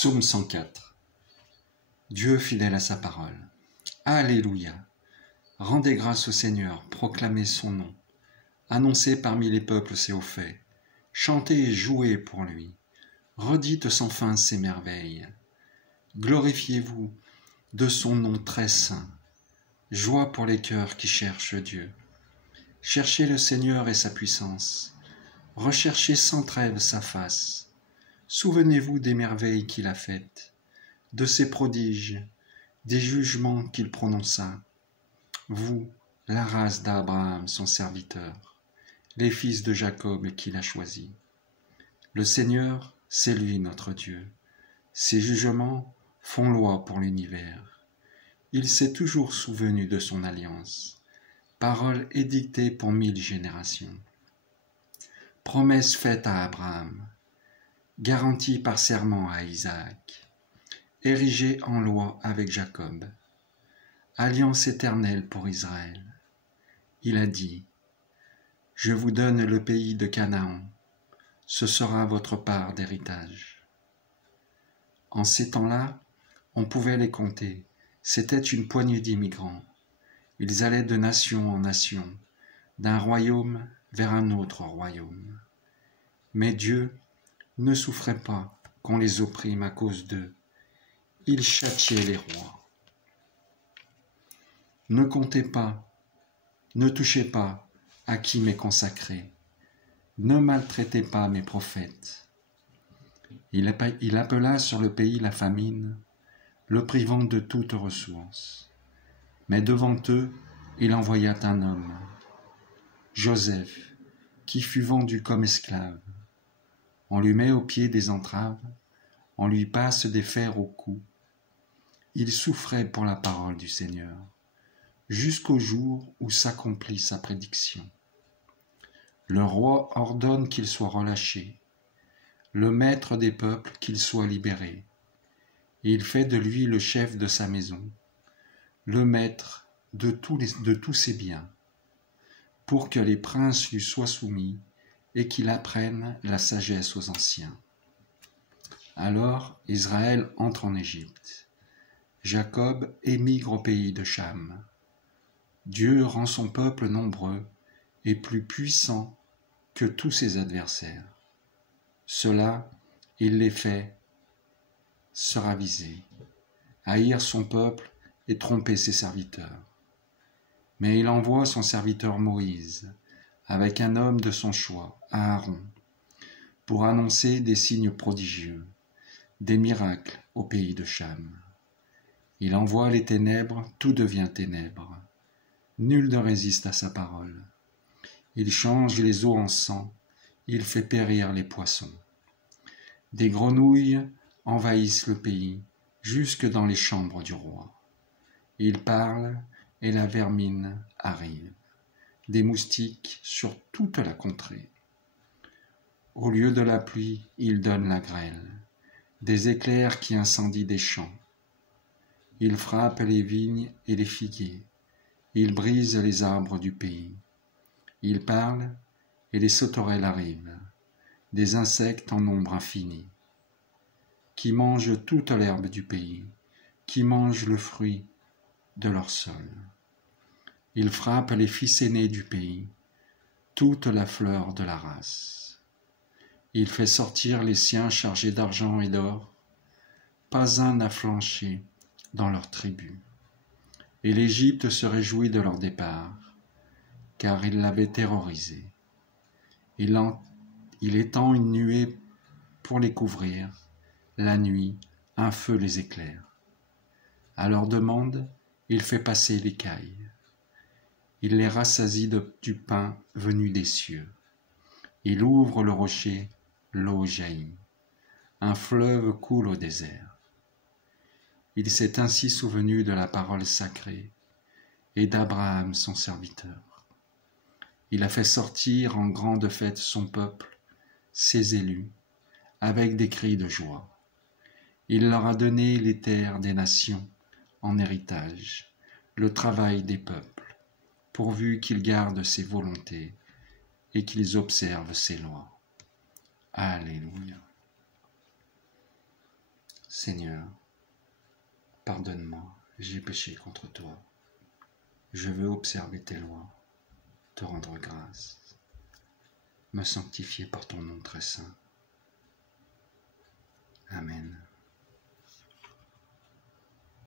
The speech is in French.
Psaume 104. Dieu fidèle à sa parole. Alléluia. Rendez grâce au Seigneur, proclamez son nom. Annoncez parmi les peuples ses hauts faits. Chantez et jouez pour lui. Redites sans fin ses merveilles. Glorifiez-vous de son nom très saint. Joie pour les cœurs qui cherchent Dieu. Cherchez le Seigneur et sa puissance. Recherchez sans trêve sa face. Souvenez-vous des merveilles qu'il a faites, de ses prodiges, des jugements qu'il prononça. Vous, la race d'Abraham, son serviteur, les fils de Jacob qu'il a choisis. Le Seigneur, c'est lui notre Dieu. Ses jugements font loi pour l'univers. Il s'est toujours souvenu de son alliance. Parole édictée pour 1000 générations. Promesse faite à Abraham. Garantie par serment à Isaac. Érigée en loi avec Jacob. Alliance éternelle pour Israël. Il a dit, « Je vous donne le pays de Canaan. Ce sera votre part d'héritage. » En ces temps-là, on pouvait les compter. C'était une poignée d'immigrants. Ils allaient de nation en nation, d'un royaume vers un autre royaume. Mais Dieu ne souffrait pas qu'on les opprime à cause d'eux. Il châtiait les rois. Ne comptez pas, ne touchez pas à qui m'est consacré. Ne maltraitez pas mes prophètes. Il appela sur le pays la famine, le privant de toute ressource. Mais devant eux, il envoya un homme, Joseph, qui fut vendu comme esclave. On lui met au pied des entraves, on lui passe des fers au cou. Il souffrait pour la parole du Seigneur, jusqu'au jour où s'accomplit sa prédiction. Le roi ordonne qu'il soit relâché, le maître des peuples qu'il soit libéré. Il fait de lui le chef de sa maison, le maître de tous ses biens, pour que les princes lui soient soumis et qu'il apprenne la sagesse aux anciens. Alors Israël entre en Égypte. Jacob émigre au pays de Cham. Dieu rend son peuple nombreux et plus puissant que tous ses adversaires. Cela, il les fait se raviser, haïr son peuple et tromper ses serviteurs. Mais il envoie son serviteur Moïse, avec un homme de son choix, Aaron, pour annoncer des signes prodigieux, des miracles au pays de Cham. Il envoie les ténèbres, tout devient ténèbres. Nul ne résiste à sa parole. Il change les eaux en sang, il fait périr les poissons. Des grenouilles envahissent le pays, jusque dans les chambres du roi. Il parle et la vermine arrive. Des moustiques sur toute la contrée. Au lieu de la pluie, il donne la grêle, des éclairs qui incendient des champs. Il frappe les vignes et les figuiers, il brise les arbres du pays. Il parle et les sauterelles arrivent, des insectes en nombre infini, qui mangent toute l'herbe du pays, qui mangent le fruit de leur sol. Il frappe les fils aînés du pays, toute la fleur de la race. Il fait sortir les siens chargés d'argent et d'or, pas un n'a flanché dans leur tribu. Et l'Égypte se réjouit de leur départ, car il l'avait terrorisé. Il étend une nuée pour les couvrir, la nuit, un feu les éclaire. À leur demande, il fait passer l'écaille. Il les rassasie du pain venu des cieux. Il ouvre le rocher, l'eau jaillit. Un fleuve coule au désert. Il s'est ainsi souvenu de la parole sacrée et d'Abraham son serviteur. Il a fait sortir en grande fête son peuple, ses élus, avec des cris de joie. Il leur a donné les terres des nations en héritage, le travail des peuples, pourvu qu'ils gardent ses volontés et qu'ils observent ses lois. Alléluia. Seigneur, pardonne-moi, j'ai péché contre toi. Je veux observer tes lois, te rendre grâce, me sanctifier par ton nom très saint. Amen.